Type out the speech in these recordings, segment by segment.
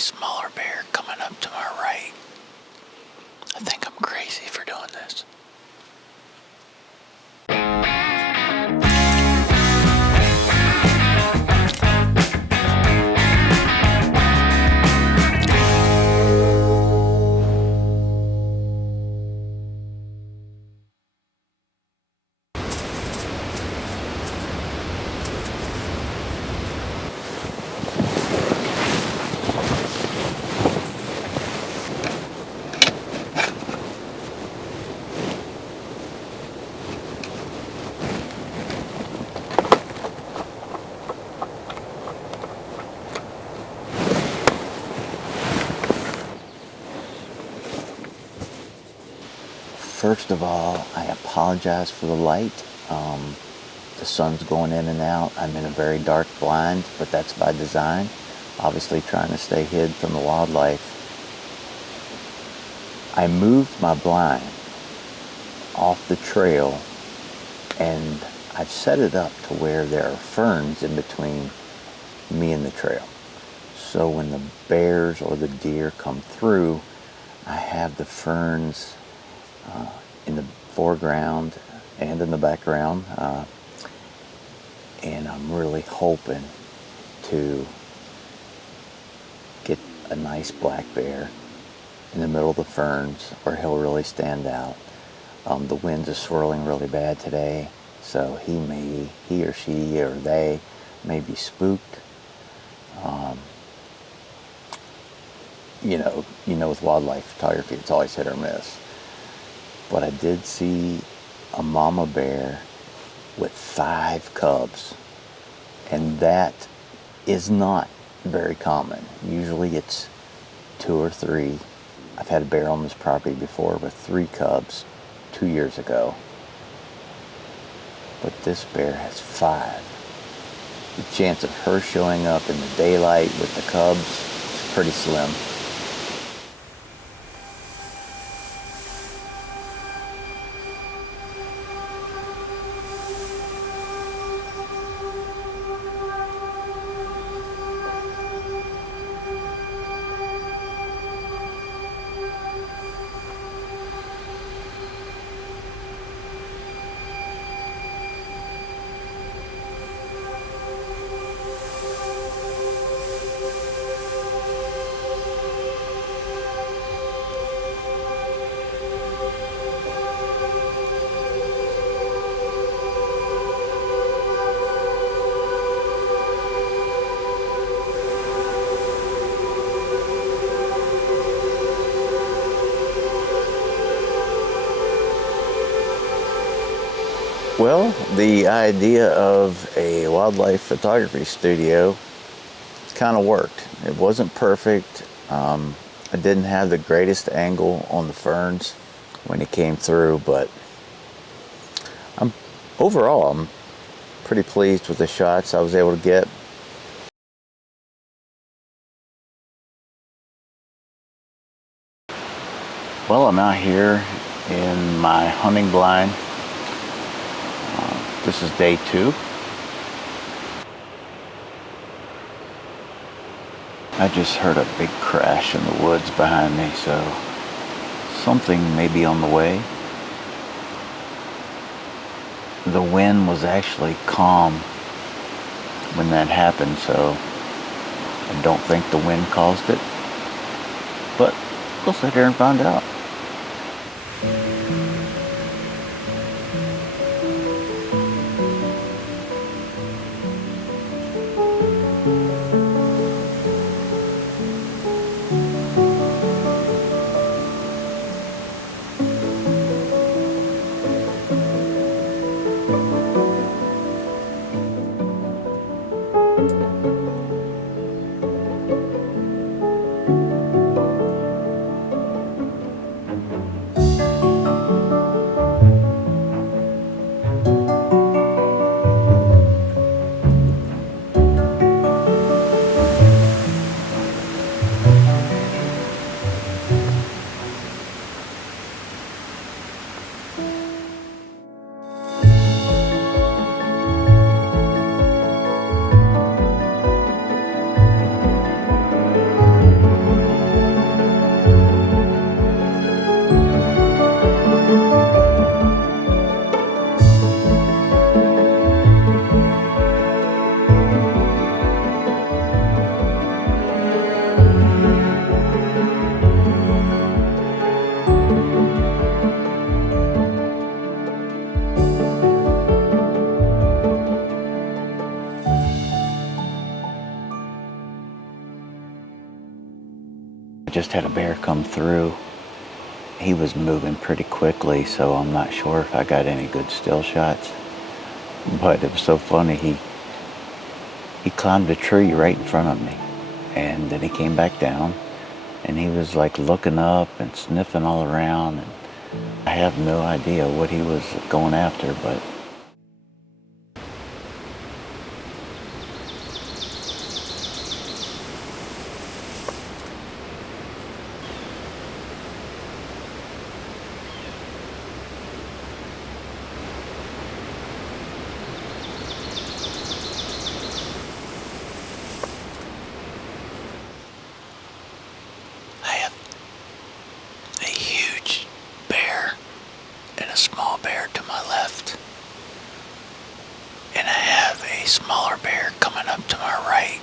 smaller bear coming up to my right. I think I'm crazy for doing this. First of all, I apologize for the light. The sun's going in and out. I'm in a very dark blind, but that's by design. Obviously trying to stay hid from the wildlife. I moved my blind off the trail and I've set it up to where there are ferns in between me and the trail. So when the bears or the deer come through, I have the ferns in the foreground and in the background, and I'm really hoping to get a nice black bear in the middle of the ferns where he'll really stand out. The winds are swirling really bad today, so he or she or they may be spooked. You know, with wildlife photography, it's always hit or miss. But I did see a mama bear with 5 cubs, and that is not very common. Usually it's 2 or 3. I've had a bear on this property before with 3 cubs 2 years ago, but this bear has 5. The chance of her showing up in the daylight with the cubs is pretty slim. Well, the idea of a wildlife photography studio kind of worked. It wasn't perfect. I didn't have the greatest angle on the ferns when it came through, but overall, I'm pretty pleased with the shots I was able to get. Well, I'm out here in my hunting blind. This is day 2. I just heard a big crash in the woods behind me, so something may be on the way. The wind was actually calm when that happened, so I don't think the wind caused it, but we'll sit here and find out. just had a bear come through. He was moving pretty quickly, so I'm not sure if I got any good still shots. But it was so funny. He climbed a tree right in front of me, and then he came back down, and he was like looking up and sniffing all around. And I have no idea what he was going after, but I have a huge bear and a small bear to my left, and I have a smaller bear coming up to my right.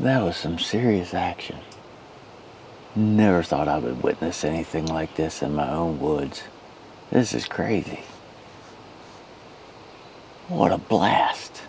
That was some serious action. Never thought I would witness anything like this in my own woods. This is crazy. What a blast.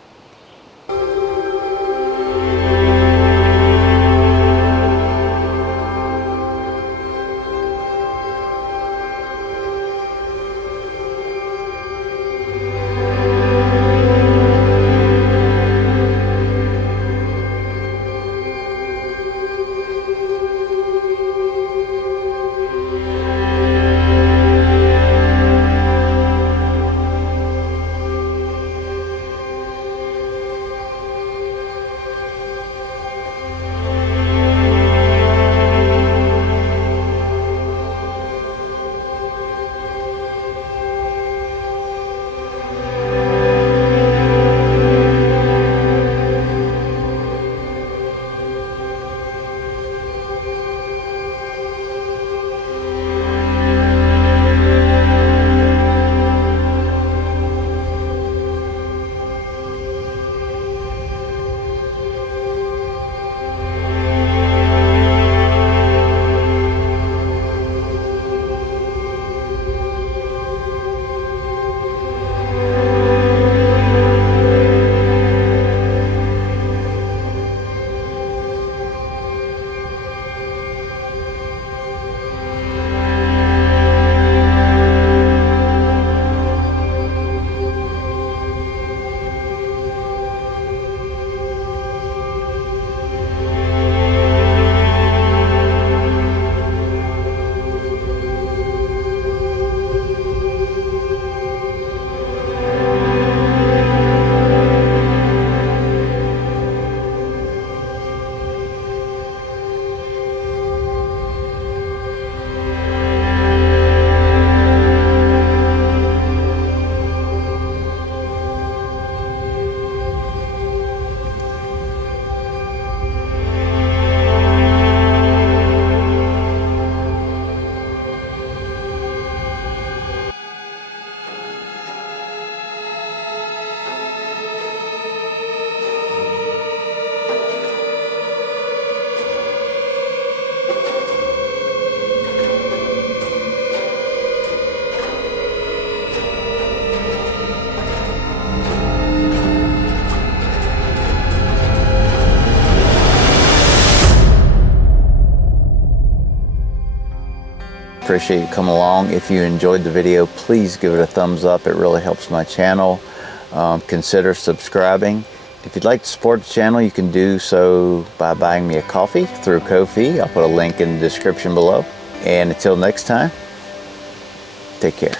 appreciate you coming along. If you enjoyed the video, please give it a thumbs up. It really helps my channel. Consider subscribing. If you'd like to support the channel, you can do so by buying me a coffee through Ko-fi. I'll put a link in the description below. And until next time, take care.